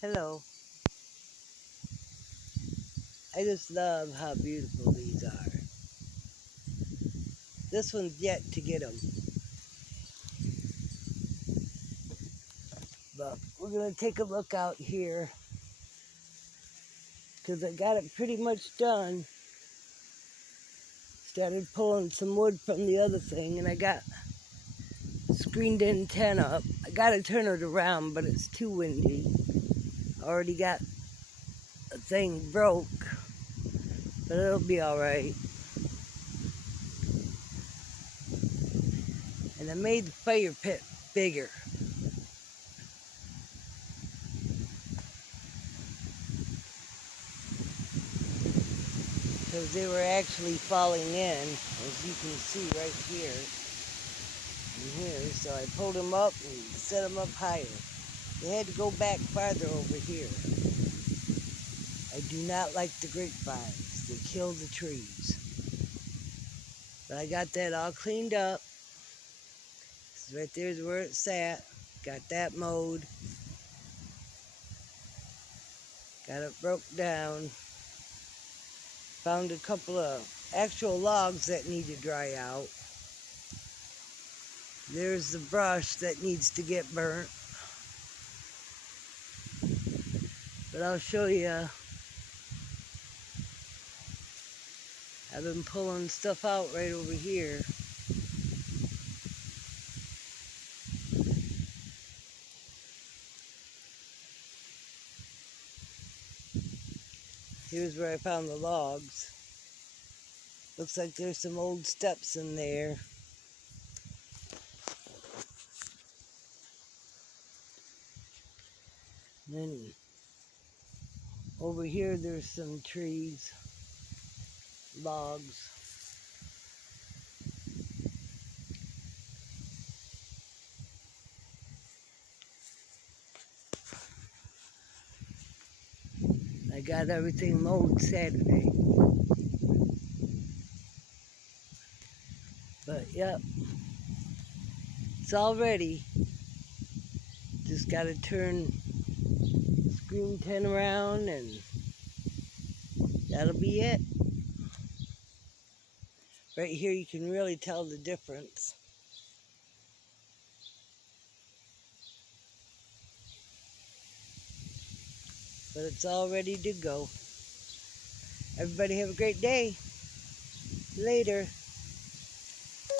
Hello. I just love how beautiful these are. This one's yet to get them, but we're going to take a look out here because I got it pretty much done. Started pulling some wood from the other thing, and I got screened antenna up. I got to turn it around, but it's too windy. Already got a thing broke, but it'll be all right. And I made the fire pit bigger. Because they were actually falling in, as you can see right here and here. So I pulled them up and set them up higher. They had to go back farther over here. I do not like the grapevines. They kill the trees. But I got that all cleaned up. Right there's where it sat. Got that mowed. Got it broke down. Found a couple of actual logs that need to dry out. There's the brush that needs to get burnt. But I'll show you. I've been pulling stuff out right over here. Here's where I found the logs. Looks like there's some old steps in there. And then over here there's some trees, logs. I got everything mowed Saturday. But yep, it's all ready. Just got to turn screen 10 around and that'll be it. Right here you can really tell the difference. But it's all ready to go. Everybody have a great day. Later.